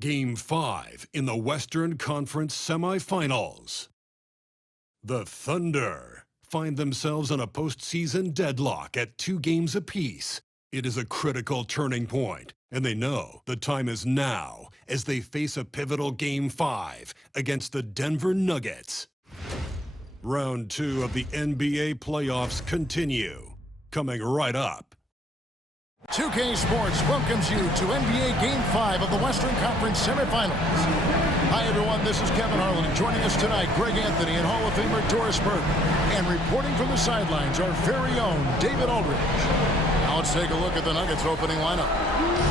Game 5 in the Western Conference semifinals. The Thunder find themselves in a postseason deadlock at 2 games apiece. It is a critical turning point, and they know the time is now as they face a pivotal Game 5 against the Denver Nuggets. Round 2 of the NBA playoffs continue, coming right up. 2K Sports welcomes you to NBA Game 5 of the Western Conference semifinals. Hi, everyone. This is Kevin Harlan. Joining us tonight, Greg Anthony and Hall of Famer Doris Burke. And reporting from the sidelines, our very own David Aldridge. Now let's take a look at the Nuggets opening lineup.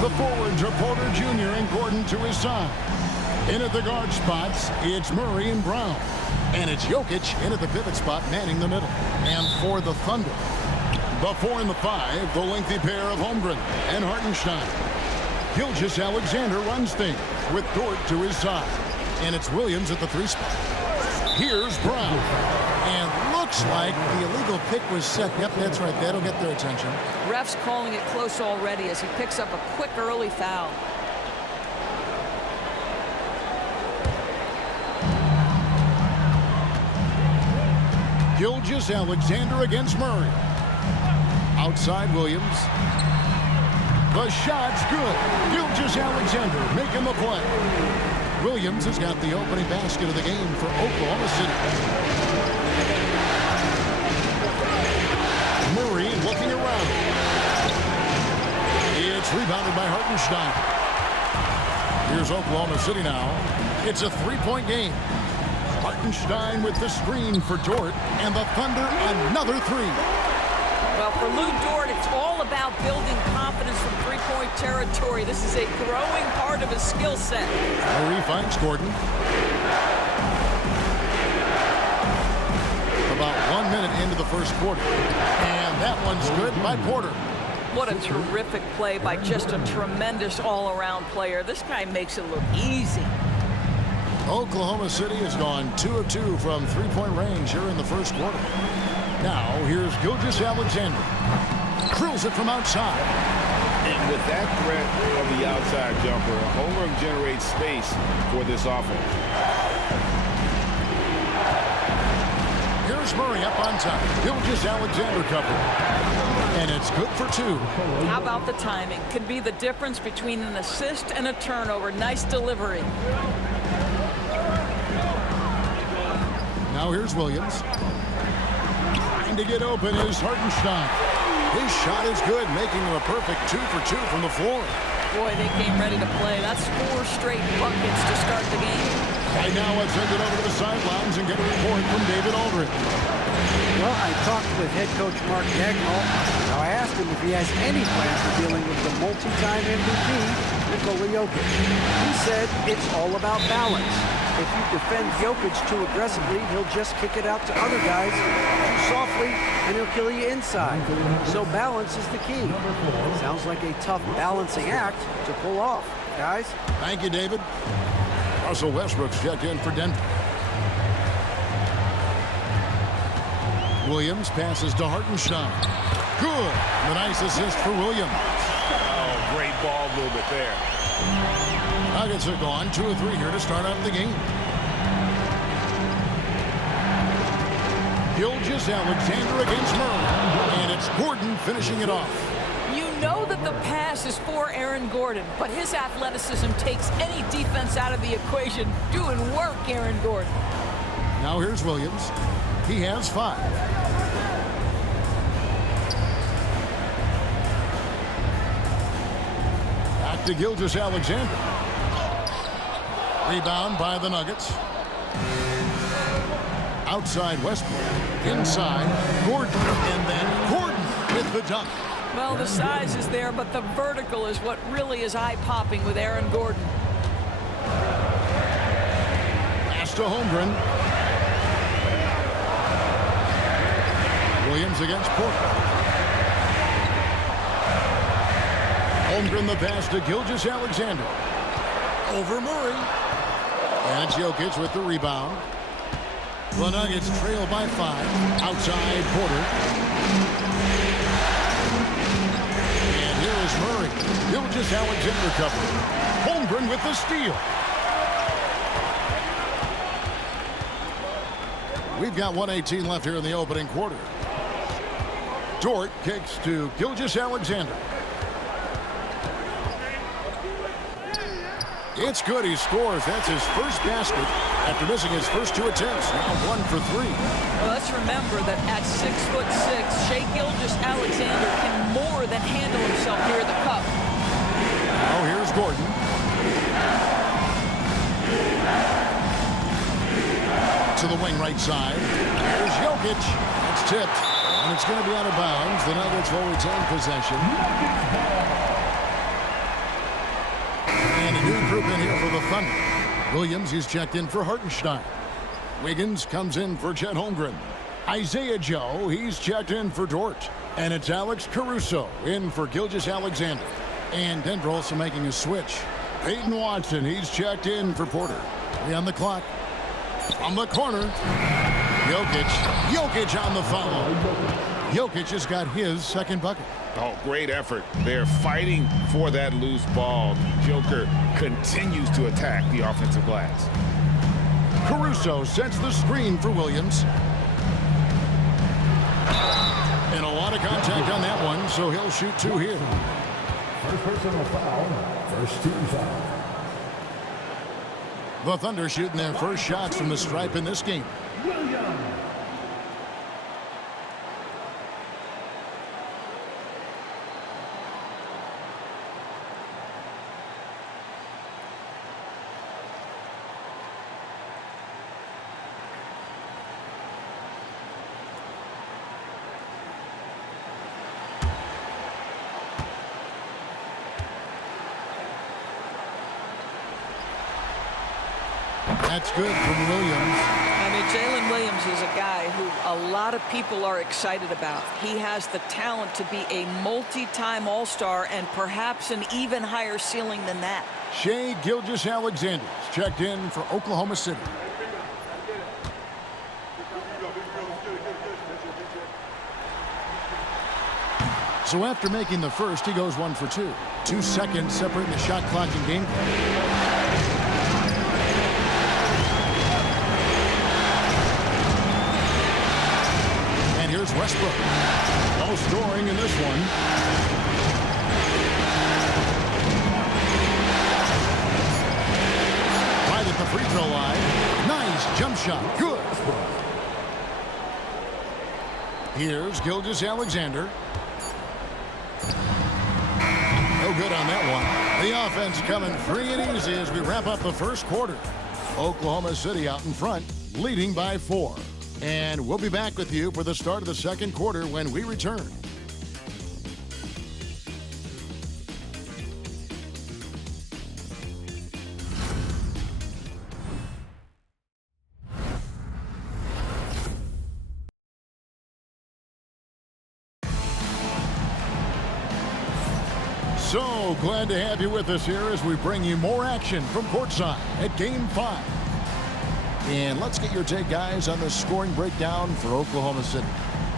The forwards are Porter Jr. and Gordon to his side. In at the guard spots, it's Murray and Brown. And it's Jokic in at the pivot spot, manning the middle. And for the Thunder, the 4 and the 5, the lengthy pair of Holmgren and Hartenstein. Gilgeous-Alexander runs things with Dort to his side. And it's Williams at the 3 spot. Here's Brown. And looks like the illegal pick was set. Yep, that's right. That'll get their attention. Ref's calling it close already as he picks up a quick early foul. Gilgeous-Alexander against Murray. Outside Williams. The shot's good. Gilgeous-Alexander making the play. Williams has got the opening basket of the game for Oklahoma City. Murray looking around. It's rebounded by Hartenstein. Here's Oklahoma City now. It's a 3-point game. Hartenstein with the screen for Dort, and the Thunder another 3. Well, for Lou Dort, it's all about building confidence from three-point territory. This is a growing part of his skill set. Murray finds Gordon. About 1 minute into the first quarter. And that one's good by Porter. What a terrific play by just a tremendous all-around player. This guy makes it look easy. Oklahoma City has gone 2 of 2 from three-point range here in the first quarter. Now, here's Gilgeous-Alexander. Drills it from outside. And with that threat of the outside jumper, Holmgren generates space for this offense. Here's Murray up on top. Gilgeous-Alexander covered. And it's good for 2. How about the timing? Could be the difference between an assist and a turnover. Nice delivery. Now here's Williams. Trying to get open is Hartenstein. His shot is good, making him a perfect 2 for 2 from the floor. Boy, they came ready to play. That's 4 straight buckets to start the game. Right now, let's send it over to the sidelines and get a report from David Aldridge. Well, I talked with head coach Mark Dagnall. Now, I asked him if he has any plan for dealing with the multi-time MVP, Nikola Jokic. He said it's all about balance. If you defend Jokic too aggressively, he'll just kick it out to other guys too softly, and he'll kill you inside. So balance is the key. Sounds like a tough balancing act to pull off, guys. Thank you, David. Russell Westbrook's checked in for Denver. Williams passes to Hartenstein. Good. The nice assist for Williams. Oh, great ball movement there. Nuggets are gone 2 of 3 here to start out the game. Gilgeous-Alexander against Murray. And it's Gordon finishing it off. You know that the pass is for Aaron Gordon, but his athleticism takes any defense out of the equation. Doing work, Aaron Gordon. Now here's Williams. He has 5. Back to Gilgeous-Alexander. Rebound by the Nuggets. Outside Westbrook. Inside Gordon. And then Gordon with the dunk. Well, the size is there, but the vertical is what really is eye-popping with Aaron Gordon. Pass to Holmgren. Williams against Porter. Holmgren the pass to Gilgeous-Alexander. Over Murray. And it's Jokic with the rebound. The Nuggets trail by 5. Outside Porter. And here is Murray. Gilgeous-Alexander covering. Holmgren with the steal. We've got 1:18 left here in the opening quarter. Dort kicks to Gilgeous-Alexander. It's good. He scores. That's his first basket after missing his first 2 attempts. Now 1 for 3. Well, let's remember that at 6'6", Shai Gilgeous-Alexander can more than handle himself near the cup. Now here's Gordon. To the wing right side. Here's Jokic. It's tipped. And it's going to be out of bounds. The Nuggets will retain possession. And a new group in here for the Thunder. Williams, he's checked in for Hartenstein. Wiggins comes in for Chet Holmgren. Isaiah Joe, he's checked in for Dort. And it's Alex Caruso in for Gilgeous-Alexander. And Denver also making a switch. Peyton Watson, he's checked in for Porter. 3 on the clock. From the corner. Jokic on the foul. Jokic has got his second bucket. Oh, great effort. They're fighting for that loose ball. Joker continues to attack the offensive glass. Caruso sets the screen for Williams. And a lot of contact on that one, so he'll shoot 2 here. First personal foul, first team foul. The Thunder shooting their first shots from the stripe in this game. That's good from Williams. I mean, Jalen Williams is a guy who a lot of people are excited about. He has the talent to be a multi-time All-Star and perhaps an even higher ceiling than that. Shai Gilgeous-Alexander checked in for Oklahoma City. So after making the first, he goes 1 for 2. 2 seconds separating the shot clock and game clock. Here's Westbrook. No scoring in this one. Right at the free throw line. Nice jump shot. Good. Here's Gilgeous-Alexander. No good on that one. The offense coming free and easy as we wrap up the first quarter. Oklahoma City out in front, leading by 4. And we'll be back with you for the start of the second quarter when we return. So glad to have you with us here as we bring you more action from courtside at Game 5. And let's get your take, guys, on the scoring breakdown for Oklahoma City.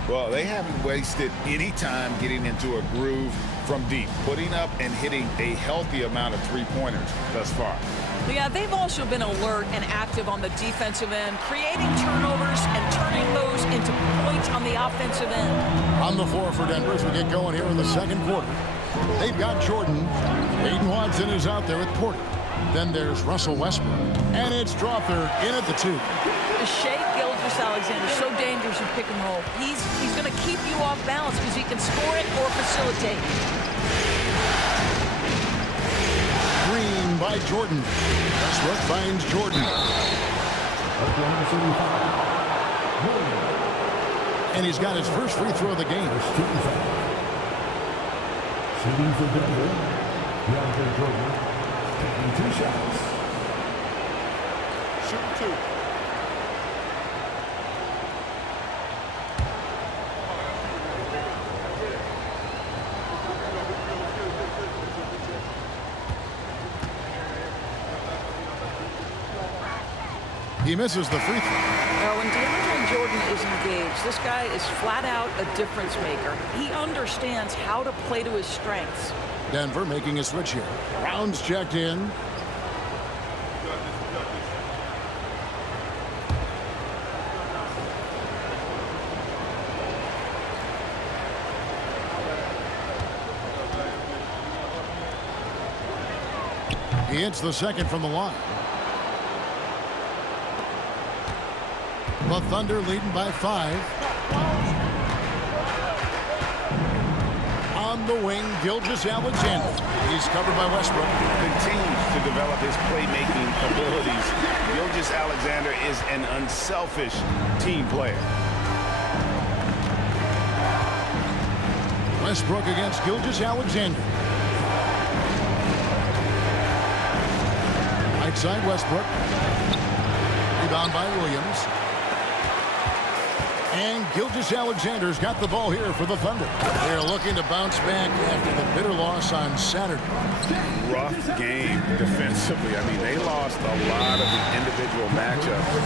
Well, they haven't wasted any time getting into a groove from deep, putting up and hitting a healthy amount of three-pointers thus far. Yeah, they've also been alert and active on the defensive end, creating turnovers and turning those into points on the offensive end. On the floor for Denver as we get going here in the second quarter. They've got Jordan. Peyton Watson is out there with Porter. Then there's Russell Westbrook. And it's Drawford in at the 2. Shai Gilgeous-Alexander is so dangerous in pick and roll. He's going to keep you off balance because he can score it or facilitate. Green by Jordan. Westbrook finds Jordan. And he's got his first free throw of the game. Shooting for Denver, DeAndre Jordan, taking 2 shots. Shoot 2. He misses the free throw. Now, when DeAndre Jordan is engaged, this guy is flat out a difference maker. He understands how to play to his strengths. Denver making a switch here. Brown's checked in. He hits the second from the line. The Thunder leading by 5. On the wing, Gilgeous-Alexander. He's covered by Westbrook. Continues to develop his playmaking abilities. Gilgeous-Alexander is an unselfish team player. Westbrook against Gilgeous-Alexander. Right side, Westbrook. Rebound by Williams. And Gilgeous-Alexander's got the ball here for the Thunder. They're looking to bounce back after the bitter loss on Saturday. Rough game defensively. I mean, they lost a lot of the individual matchups,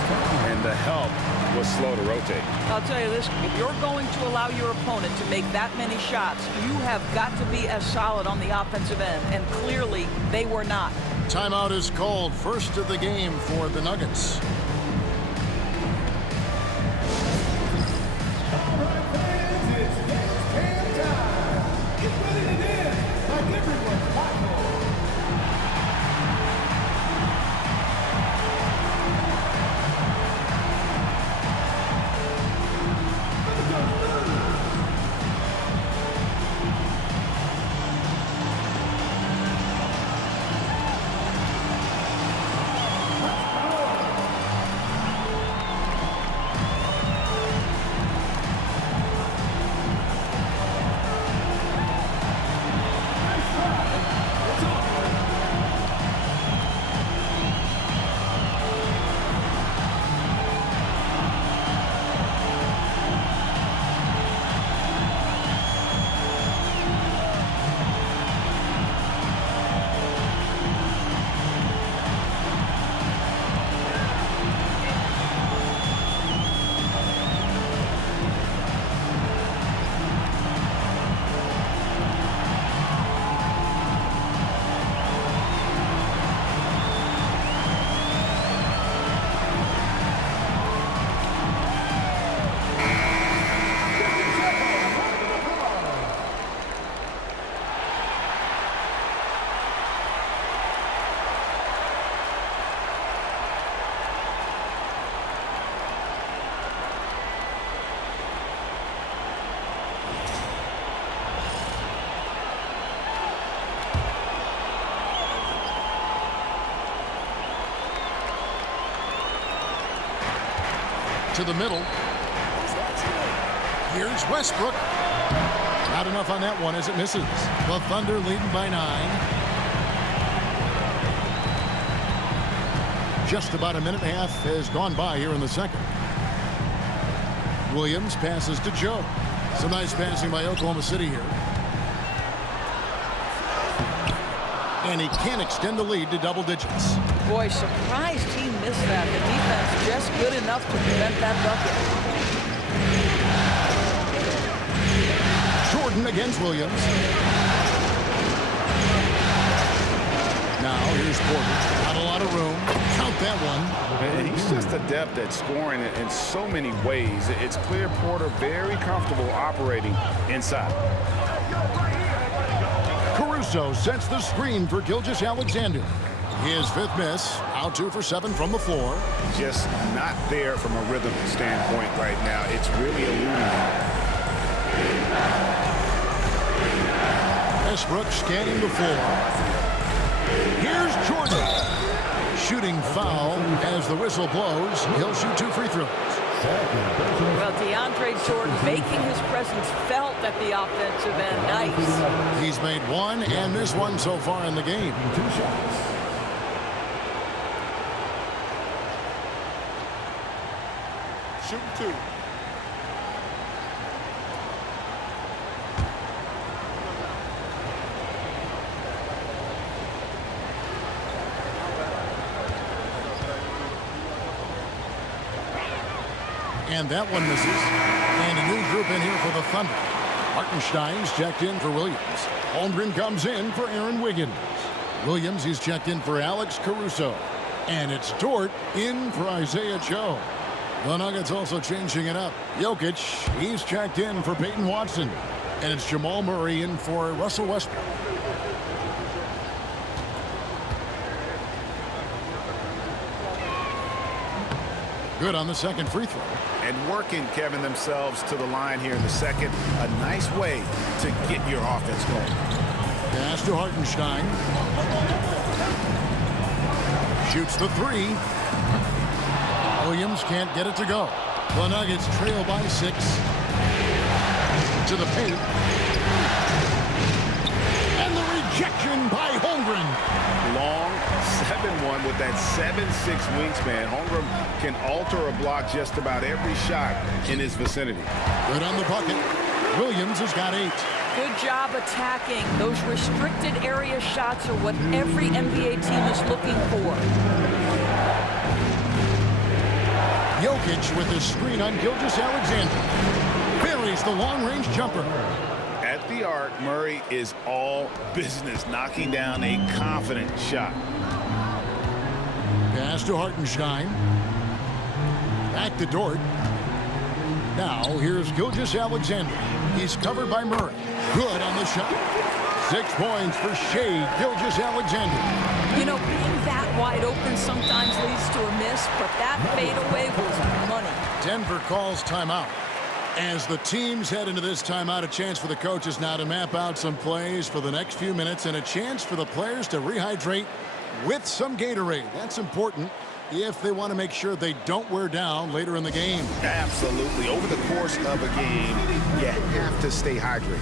and the help was slow to rotate. I'll tell you this, if you're going to allow your opponent to make that many shots, you have got to be as solid on the offensive end, and clearly they were not. Timeout is called. First of the game for the Nuggets. To the middle. Here's Westbrook. Not enough on that one as it misses. The Thunder leading by 9. Just about a minute and a half has gone by here in the second. Williams passes to Joe. Some nice passing by Oklahoma City here. And he can't extend the lead to double digits. Boy, surprised he missed that. The defense just good enough to prevent that bucket. Jordan against Williams. Now here's Porter. Not a lot of room. Count that one. And he's just adept at scoring in so many ways. It's clear Porter very comfortable operating inside. Caruso sets the screen for Gilgeous-Alexander. His 5th miss. Out 2 for 7 from the floor. Just not there from a rhythm standpoint right now. It's really eluding. Westbrook scanning the floor. Here's Jordan. Shooting foul as the whistle blows. He'll shoot 2 free throws. Well, DeAndre Jordan making his presence felt at the offensive end. Nice. He's made 1 and missed 1 so far in the game. 2 shots. Shooting 2. And that one misses. And a new group in here for the Thunder. Hartenstein's checked in for Williams. Holmgren comes in for Aaron Wiggins. Williams, he's checked in for Alex Caruso. And it's Dort in for Isaiah Joe. The Nuggets also changing it up. Jokic, he's checked in for Peyton Watson. And it's Jamal Murray in for Russell Westbrook. Good on the second free throw. And working, Kevin, themselves to the line here in the second. A nice way to get your offense going. Pass to Hartenstein. Shoots the three. Williams can't get it to go. The Nuggets trail by 6. To the paint. And the rejection by Holmgren. Long 7-1 with that 7'6" wingspan. Holmgren can alter a block just about every shot in his vicinity. Good on the bucket. Williams has got 8. Good job attacking. Those restricted area shots are what every NBA team is looking for. Jokic with his screen on Gilgeous-Alexander. Buries the long-range jumper. At the arc, Murray is all business, knocking down a confident shot. Pass to Hartenstein. Back to Dort. Now here's Gilgeous-Alexander. He's covered by Murray. Good on the shot. 6 points for Shai Gilgeous-Alexander. You know, being that wide open sometimes leads to a miss, but that fadeaway was money. Denver calls timeout. As the teams head into this timeout, a chance for the coaches now to map out some plays for the next few minutes and a chance for the players to rehydrate with some Gatorade. That's important if they want to make sure they don't wear down later in the game. Absolutely. Over the course of a game, you have to stay hydrated.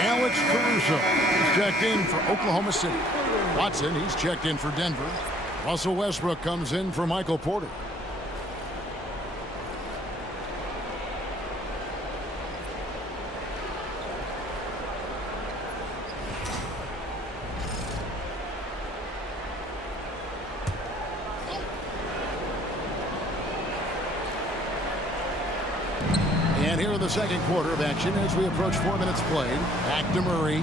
Alex Caruso is checked in for Oklahoma City. Watson, he's checked in for Denver. Russell Westbrook comes in for Michael Porter. And here in the second quarter of action as we approach 4 minutes played. Back to Murray.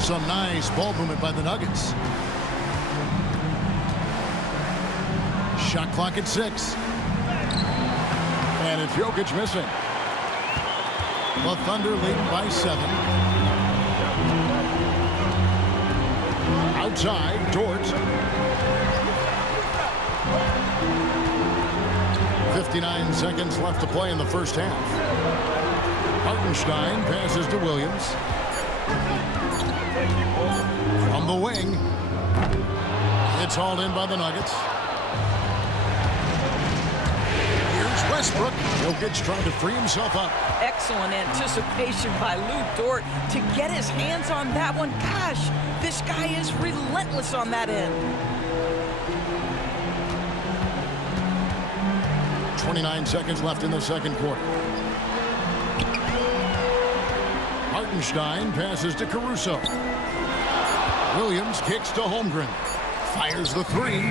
Some nice ball movement by the Nuggets. Shot clock at 6. And it's Jokic missing. The Thunder leading by 7. Outside, Dort. 59 seconds left to play in the first half. Hartenstein passes to Williams. From the wing. It's hauled in by the Nuggets. Here's Westbrook. Jokic trying to free himself up. Excellent anticipation by Lou Dort to get his hands on that one. Gosh, this guy is relentless on that end. 29 seconds left in the second quarter. Hartenstein passes to Caruso. Williams kicks to Holmgren. Fires the three.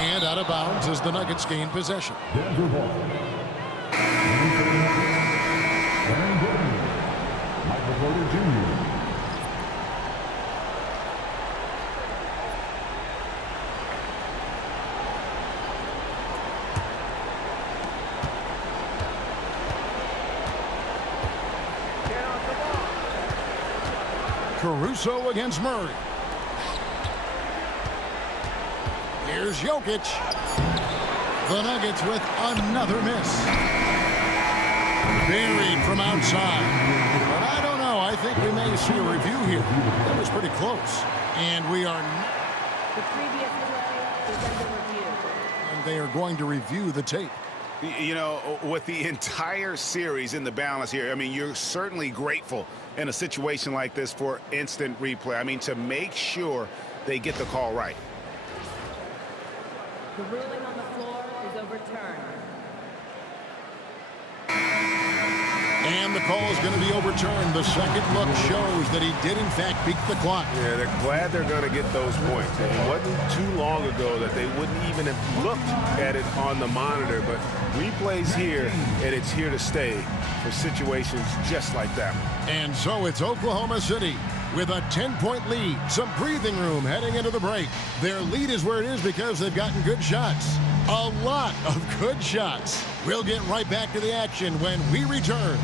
And out of bounds as the Nuggets gain possession. Denver ball. Aaron Gordon. Michael Porter Jr. Caruso against Murray. Here's Jokic. The Nuggets with another miss. Buried from outside. But I don't know. I think we may see a review here. That was pretty close. And we are... The previous play is under review. And they are going to review the tape. You know, with the entire series in the balance here, I mean, you're certainly grateful in a situation like this for instant replay. I mean, to make sure they get the call right. The ruling on the floor is overturned. And the call is going to be overturned. The second look shows that he did, in fact, beat the clock. Yeah, they're glad they're going to get those points. It wasn't too long ago that they wouldn't even have looked at it on the monitor, but replays here, and it's here to stay for situations just like that one. And so it's Oklahoma City with a 10-point lead. Some breathing room heading into the break. Their lead is where it is because they've gotten good shots. A lot of good shots. We'll get right back to the action when we return.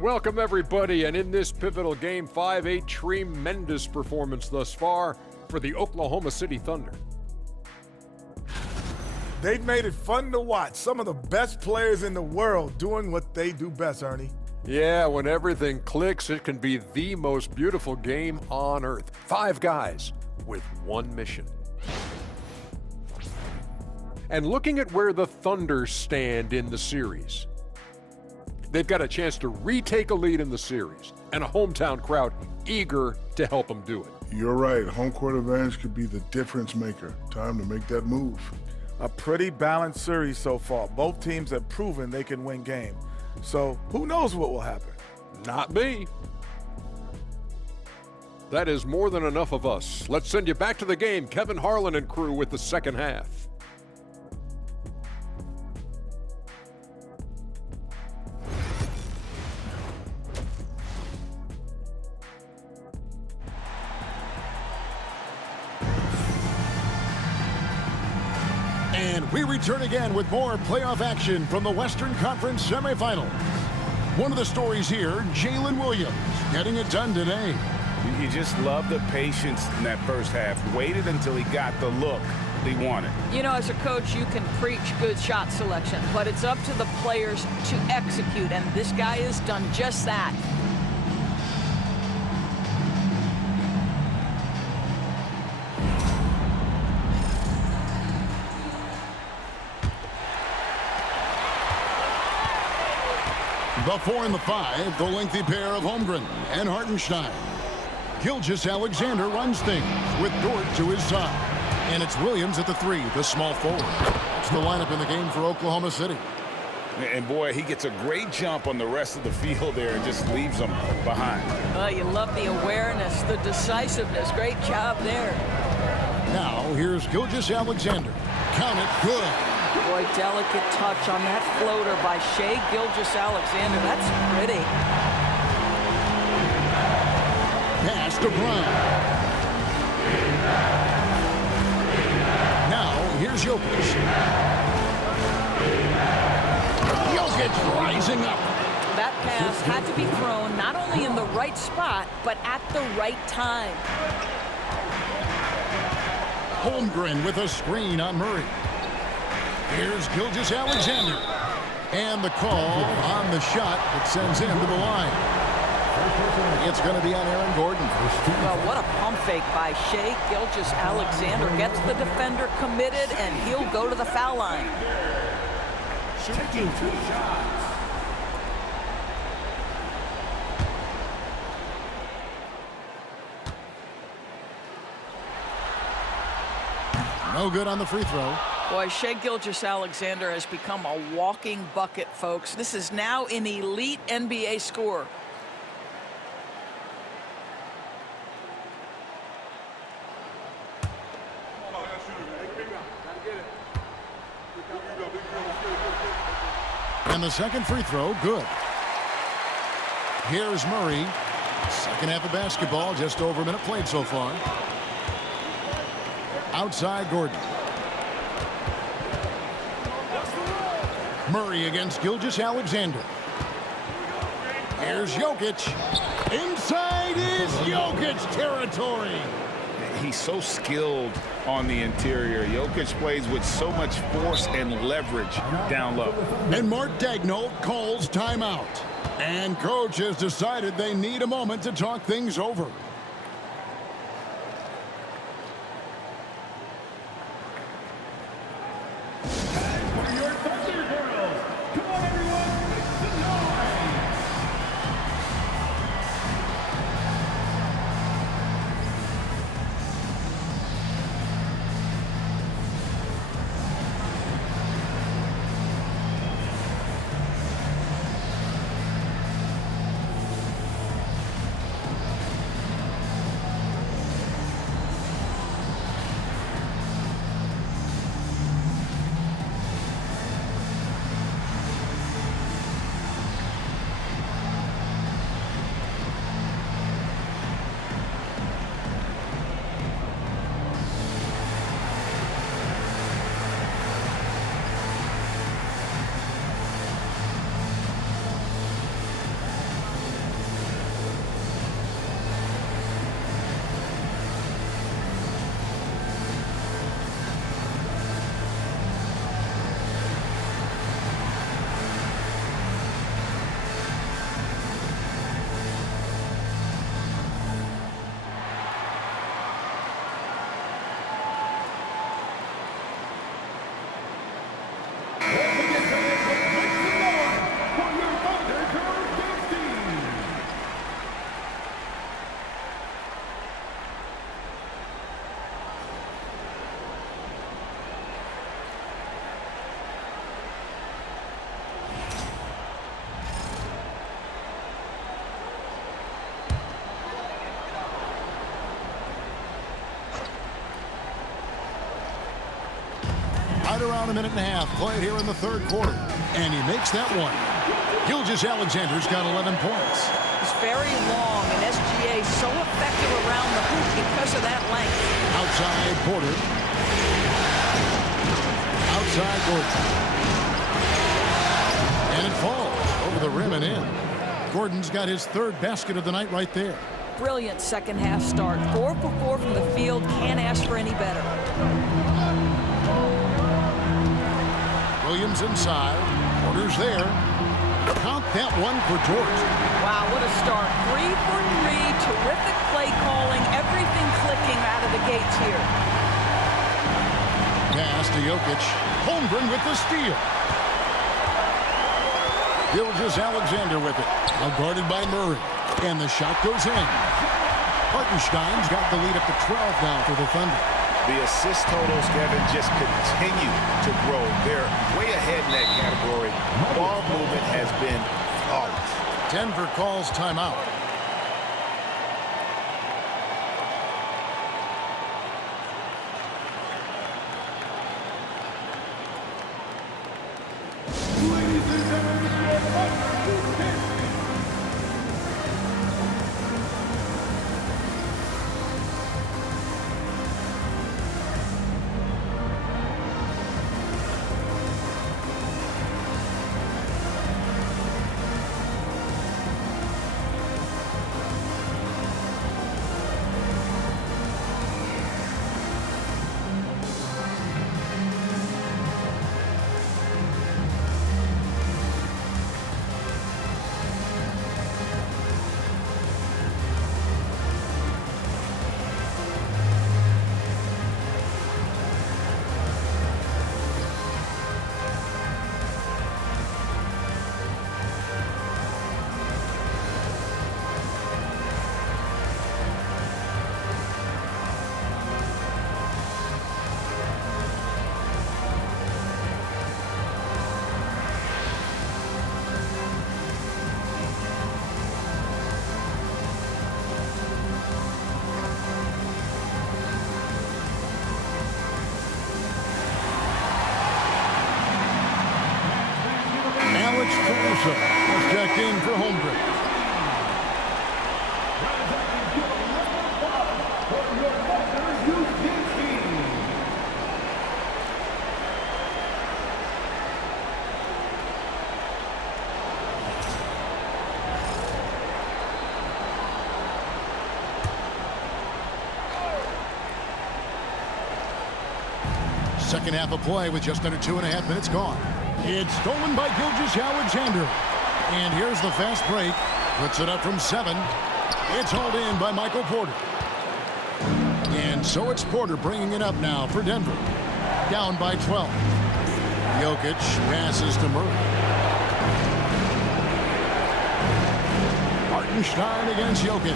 Welcome, everybody, and in this pivotal Game 5, a tremendous performance thus far for the Oklahoma City Thunder. They've made it fun to watch. Some of the best players in the world doing what they do best, Ernie. Yeah, when everything clicks, it can be the most beautiful game on earth. 5 guys with one mission. And looking at where the Thunder stand in the series, they've got a chance to retake a lead in the series, and a hometown crowd eager to help them do it. You're right. Home court advantage could be the difference maker. Time to make that move. A pretty balanced series so far. Both teams have proven they can win games. So who knows what will happen? Not me. That is more than enough of us. Let's send you back to the game. Kevin Harlan and crew with the second half. And we return again with more playoff action from the Western Conference semifinals. One of the stories here, Jalen Williams getting it done today. You just love the patience in that first half. Waited until he got the look he wanted. You know, as a coach, you can preach good shot selection, but it's up to the players to execute, and this guy has done just that. The 4 and the 5, the lengthy pair of Holmgren and Hartenstein. Gilgeous-Alexander runs things with Dort to his side. And it's Williams at the 3, the small forward. That's the lineup in the game for Oklahoma City. And boy, he gets a great jump on the rest of the field there and just leaves them behind. Oh, you love the awareness, the decisiveness. Great job there. Now, here's Gilgeous-Alexander. Count it, good. Boy, delicate touch on that floater by Shai Gilgeous-Alexander. That's pretty. Pass to Brown. Now, here's Jokic. Jokic rising up. That pass had to be thrown not only in the right spot, but at the right time. Holmgren with a screen on Murray. Here's Gilgeous-Alexander. And the call on the shot that sends him to the line. It's going to be on Aaron Gordon. Well, what a pump fake by Shai Gilgeous-Alexander. Gets the defender committed, and he'll go to the foul line. Taking 2 shots. No good on the free throw. Boy, Shai Gilgeous-Alexander has become a walking bucket, folks. This is now an elite NBA scorer. And the second free throw, good. Here's Murray. Second half of basketball, just over a minute played so far. Outside Gordon. Murray against Gilgeous-Alexander. Here's Jokic. Inside is Jokic territory. He's so skilled on the interior. Jokic plays with so much force and leverage down low. And Mark Daigneault calls timeout. And coach has decided they need a moment to talk things over. Right around a minute and a half played here in the third quarter. And he makes that one. Gilgeous-Alexander's got 11 points. He's very long, and SGA so effective around the hoop because of that length. Outside Porter. Outside Gordon. And it falls over the rim and in. Gordon's got his third basket of the night right there. Brilliant second half start. 4 for 4 from the field. Can't ask for any better. Williams inside. Porter's there. Count that one for George. Wow, what a start. 3 for 3. Terrific play calling. Everything clicking out of the gates here. Pass to Jokic. Holmgren with the steal. Gilgeous-Alexander with it. Now guarded by Murray. And the shot goes in. Hartenstein's got the lead up to 12 now for the Thunder. The assist totals, Kevin, just continue to grow. They're way ahead in that category. Ball movement has been flawless. Denver calls timeout. Second half of play with just under 2.5 minutes gone. It's stolen by Gilgeous-Alexander. And here's the fast break. Puts it up from 7. It's hauled in by Michael Porter. And so it's Porter bringing it up now for Denver. Down by 12. Jokic passes to Murray. Hartenstein against Jokic.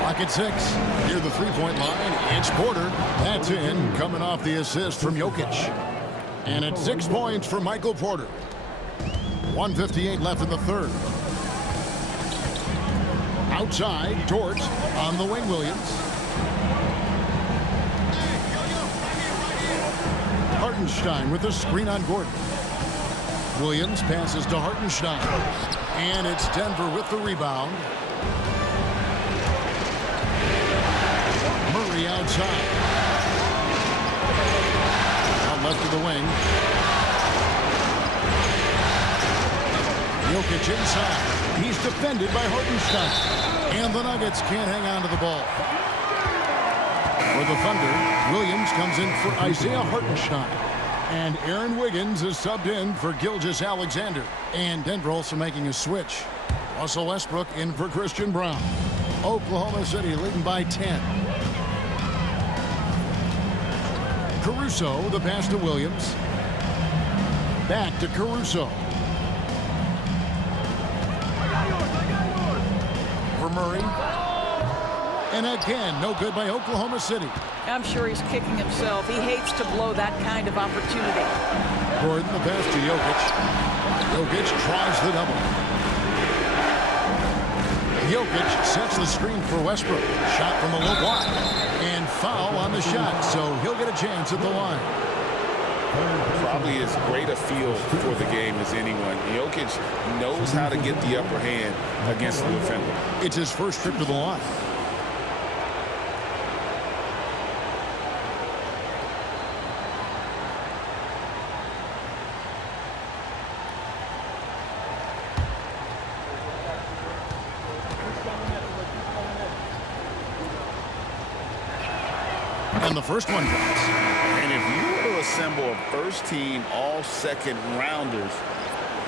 Clock at 6. Near the three-point line, it's Porter. That's in, coming off the assist from Jokic. And it's 6 points for Michael Porter. 1:58 left in the third. Outside, Dort on the wing, Williams. Hartenstein with the screen on Gordon. Williams passes to Hartenstein. And it's Denver with the rebound. Murray outside. Out left of the wing. Jokic inside. He's defended by Hartenstein. And the Nuggets can't hang on to the ball. For the Thunder, Williams comes in for Isaiah Hartenstein. And Aaron Wiggins is subbed in for Gilgeous-Alexander. And Denver also making a switch. Russell Westbrook in for Christian Brown. Oklahoma City leading by 10. Caruso, the pass to Williams. Back to Caruso. For Murray. And again, no good by Oklahoma City. I'm sure he's kicking himself. He hates to blow that kind of opportunity. Gordon, the pass to Jokic. Jokic tries the double. Jokic sets the screen for Westbrook. Shot from the low block. And foul on the shot, so he'll get a chance at the line. Probably as great a feel for the game as anyone. Jokic knows how to get the upper hand against the defender. It's his first trip to the line. And the first one drops. And if you were to assemble a first-team all-second rounders,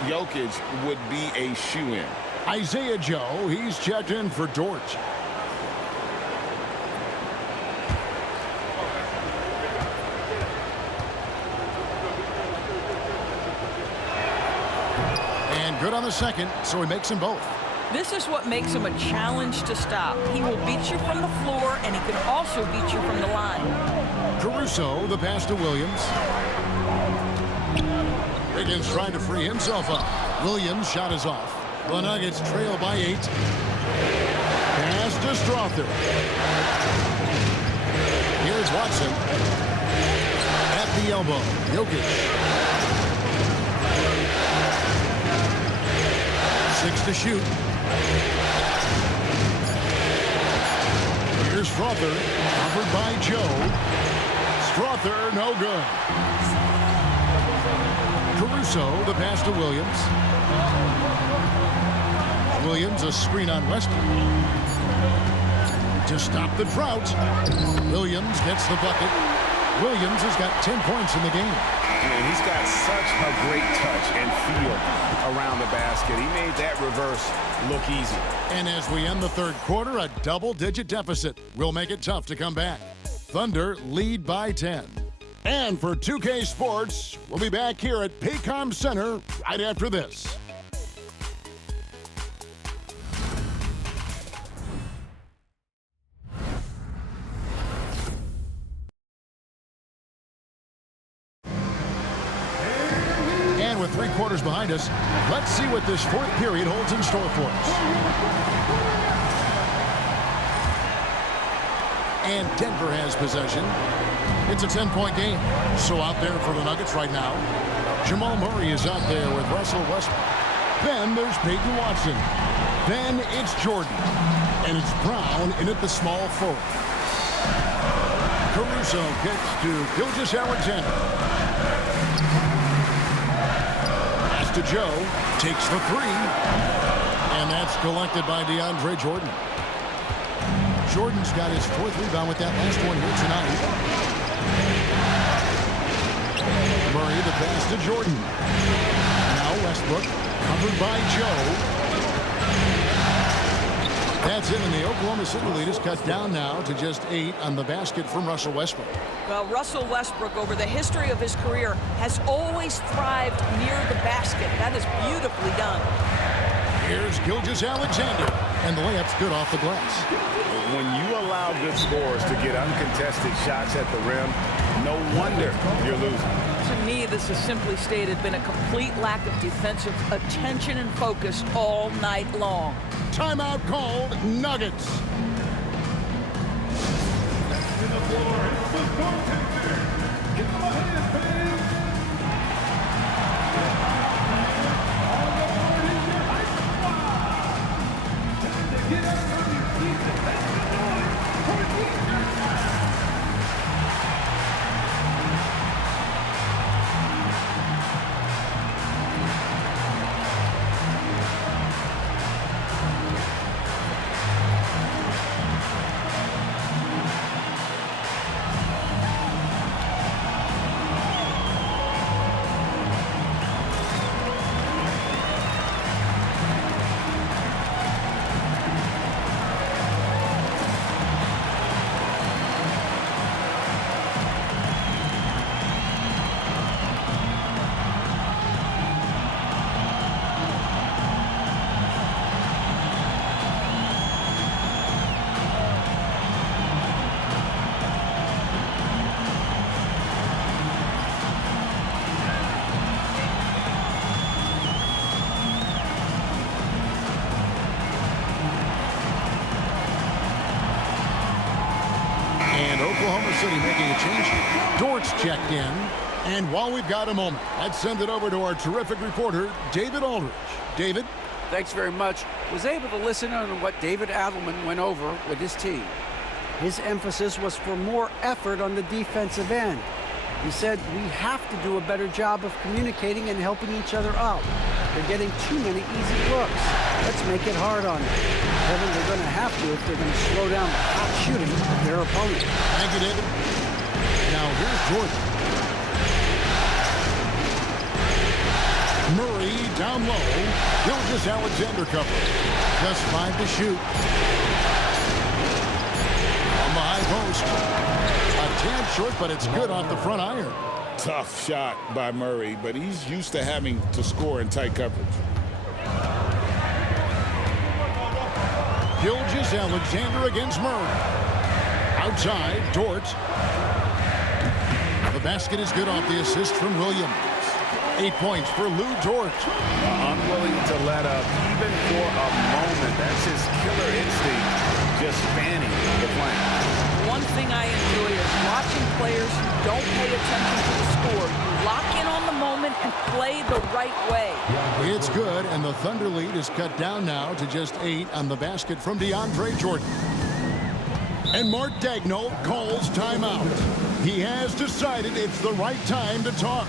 Jokic would be a shoe-in. Isaiah Joe, he's checked in for Dort. And good on the second, so he makes them both. This is what makes him a challenge to stop. He will beat you from the floor, and he can also beat you from the line. Caruso, the pass to Williams. Wiggins trying to free himself up. Williams' shot is off. The Nuggets trail by 8. Pass to Strother. Here's Watson. At the elbow. Jokic. 6 to shoot. Here's Strother, covered by Joe. Strother, no good. Caruso, the pass to Williams. Williams, a screen on Westbrook. To stop the drought. Williams gets the bucket. Williams has got 10 points in the game. And he's got such a great touch and feel around the basket. He made that reverse look easy. And as we end the third quarter, a double-digit deficit will make it tough to come back. Thunder lead by 10. And for 2K Sports, we'll be back here at Paycom Center right after this. And with 3 quarters behind us, let's see what this fourth period holds in store for us. And Denver has possession. It's a 10-point game. So out there for the Nuggets right now, Jamal Murray is out there with Russell Westbrook. Then there's Peyton Watson. Then it's Jordan. And it's Brown in at the small forward. Caruso kicks to Gilgeous-Alexander. Pass to Joe. Takes the 3. And that's collected by DeAndre Jordan. Jordan's got his 4th rebound with that last one here tonight. Murray, the pass to Jordan. Now Westbrook, covered by Joe. That's it, and the Oklahoma City lead is cut down now to just 8 on the basket from Russell Westbrook. Well, Russell Westbrook, over the history of his career, has always thrived near the basket. That is beautifully done. Here's Gilgeous-Alexander, and the layup's good off the glass. When you allow good scorers to get uncontested shots at the rim, no wonder you're losing. To me, this has simply stated been a complete lack of defensive attention and focus all night long. Timeout called, Nuggets. Oklahoma City making a change. Dort's checked in. And while we've got a moment, let's send it over to our terrific reporter, David Aldridge. David? Thanks very much. Was able to listen on what David Adelman went over with his team. His emphasis was for more effort on the defensive end. He said we have to do a better job of communicating and helping each other out. They're getting too many easy looks. Let's make it hard on them. Kevin, they're going to have to if they're going to slow down the hot shooting of their opponent. Thank you, David. Now here's Jordan. Murray down low. Gilgeous-Alexander cover. Just 5 to shoot. On the high post. A tad short, but it's good off the front iron. Tough shot by Murray, but he's used to having to score in tight coverage. Gilgeous-Alexander against Murray. Outside, Dort. The basket is good off the assist from Williams. 8 points for Lou Dort. Unwilling to let up even for a moment. That's his killer instinct, just fanning the flank. One thing I enjoy is watching players who don't pay attention to the score. Lock in on the moment and play the right way. It's good, and the Thunder lead is cut down now to just 8 on the basket from DeAndre Jordan. And Mark Daigneault calls timeout. He has decided it's the right time to talk.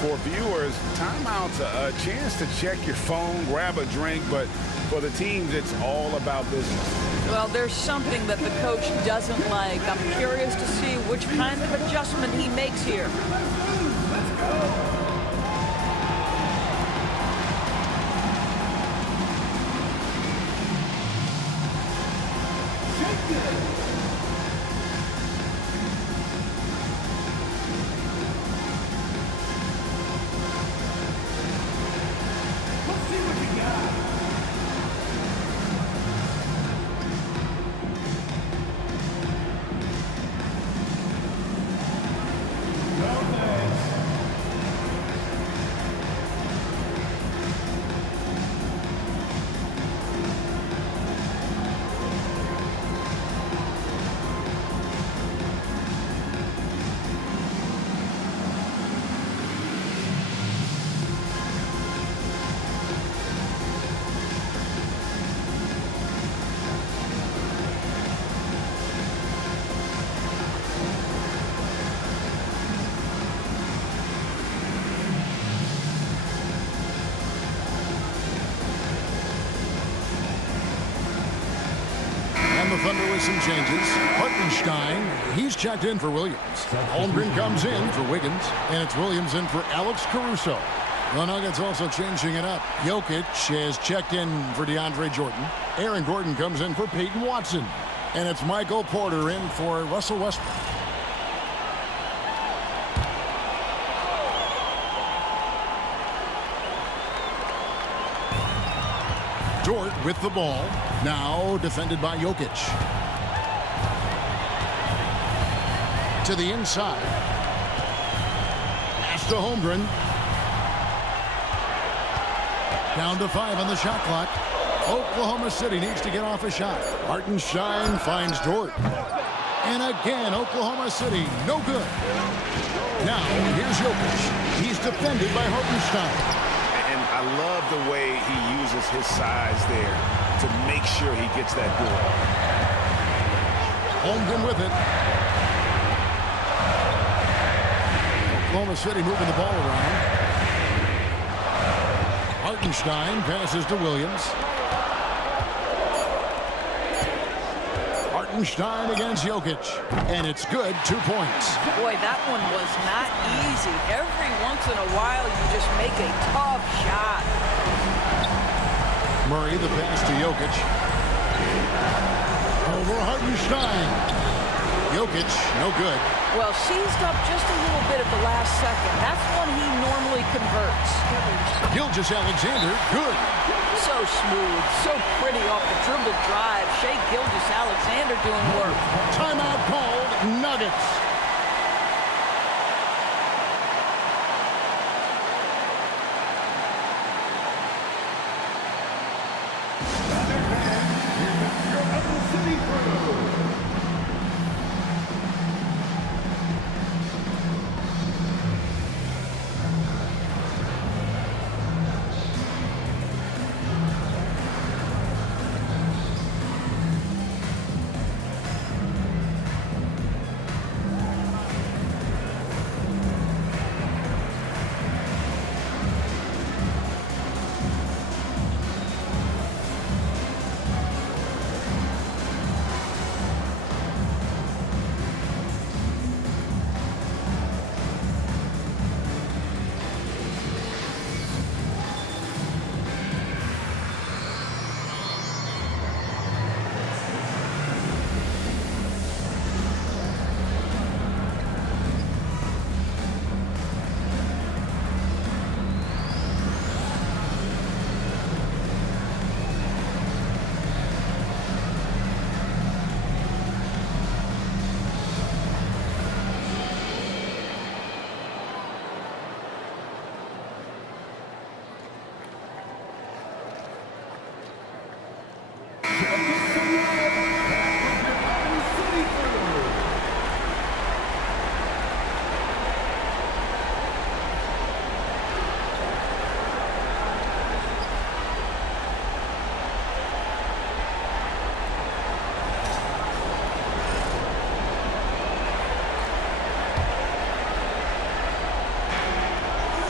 For viewers, timeout's a chance to check your phone, grab a drink, but for the teams, it's all about business. Well, there's something that the coach doesn't like. I'm curious to see which kind of adjustment he makes here. Let's go. Well, the Thunder with some changes. Hartenstein, he's checked in for Williams. Holmgren comes in for Wiggins, and it's Williams in for Alex Caruso. The Nuggets also changing it up. Jokic has checked in for DeAndre Jordan. Aaron Gordon comes in for Peyton Watson. And it's Michael Porter in for Russell Westbrook. Dort with the ball. Now defended by Jokic. To the inside. Pass to Holmgren. Down to 5 on the shot clock. Oklahoma City needs to get off a shot. Hartenstein finds Dort. And again, Oklahoma City, no good. Now, here's Jokic. He's defended by Hartenstein. And I love the way he uses his size there to make sure he gets that board. Holmgren with it. Oklahoma City moving the ball around. Hartenstein passes to Williams. Hartenstein against Jokic. And it's good, 2 points. Boy, that one was not easy. Every once in a while, you just make a tough shot. Murray, the pass to Jokic. Over Hartenstein. Jokic, no good. Well, seized up just a little bit at the last second. That's when he normally converts. Gilgeous-Alexander, good. So smooth, so pretty off the dribble drive. Shai Gilgeous-Alexander doing work. Timeout called, Nuggets.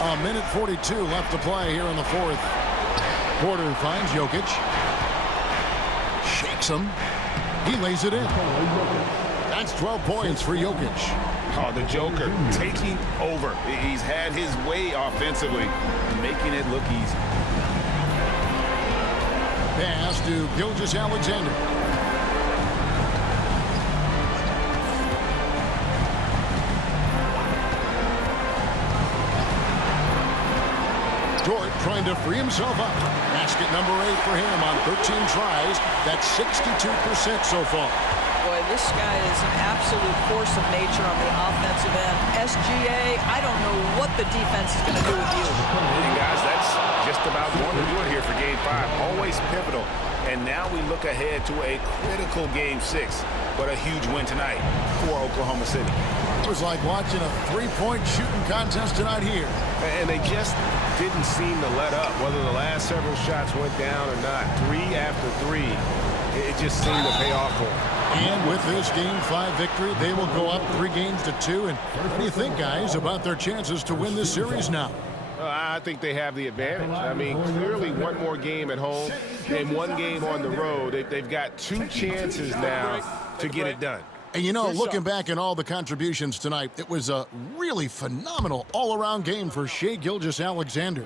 A minute 42 left to play here in the fourth. Porter finds Jokic. Shakes him. He lays it in. That's 12 points for Jokic. Oh, the Joker taking over. He's had his way offensively, making it look easy. Pass to Gilgeous-Alexander. Dort trying to free himself up. Basket number 8 for him on 13 tries. That's 62% so far. Boy, this guy is an absolute force of nature on the offensive end. SGA, I don't know what the defense is going to do with you. Hey guys, that's just about going to do it here for Game 5. Always pivotal. And now we look ahead to a critical Game 6. But a huge win tonight for Oklahoma City. It was like watching a three-point shooting contest tonight here. And they just didn't seem to let up, whether the last several shots went down or not. 3 after 3, it just seemed to pay off for them. And with this Game 5 victory, they will go up 3 games to 2. And what do you think, guys, about their chances to win this series now? I think they have the advantage. I mean, clearly one more game at home and one game on the road. They've got 2 chances now to get it done. And you know, looking back at all the contributions tonight, it was a really phenomenal all-around game for Shai Gilgeous-Alexander.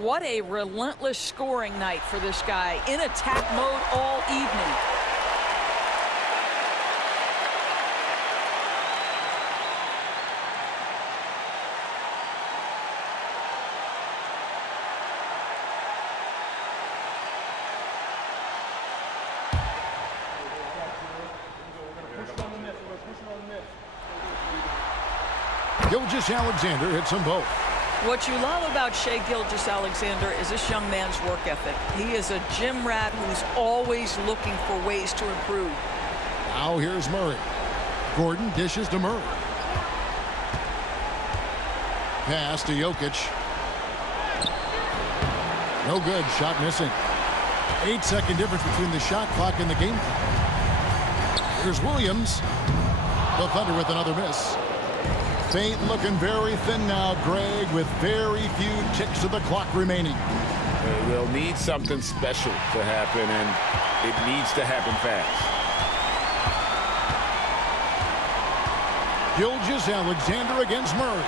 What a relentless scoring night for this guy, in attack mode all evening. Gilgeous-Alexander hits them both. What you love about Shai Gilgeous-Alexander is this young man's work ethic. He is a gym rat who's always looking for ways to improve. Now here's Murray. Gordon dishes to Murray. Pass to Jokic. No good. Shot missing. 8-second difference between the shot clock and the game clock. Here's Williams. The Thunder with another miss. Faint looking very thin now, Greg, with very few ticks of the clock remaining. They'll need something special to happen, and it needs to happen fast. Gilgeous-Alexander against Murray.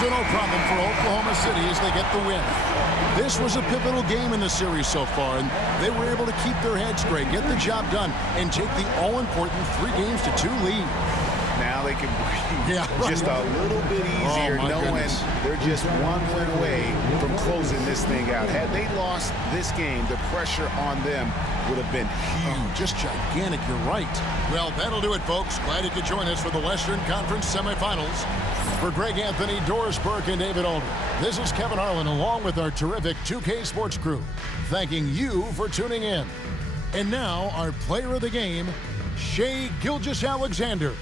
So no problem for Oklahoma City as they get the win. This was a pivotal game in the series so far, and they were able to keep their heads straight, get the job done, and take the all-important 3-2 lead. Now they can breathe just a little bit easier, knowing they're just one win away from closing this thing out. Had they lost this game, the pressure on them would have been huge. Just gigantic, you're right. Well, that'll do it, folks. Glad you could join us for the Western Conference semifinals. For Greg Anthony, Doris Burke, and David Aldridge, this is Kevin Harlan along with our terrific 2K Sports crew, thanking you for tuning in. And now, our player of the game, Shai Gilgeous-Alexander.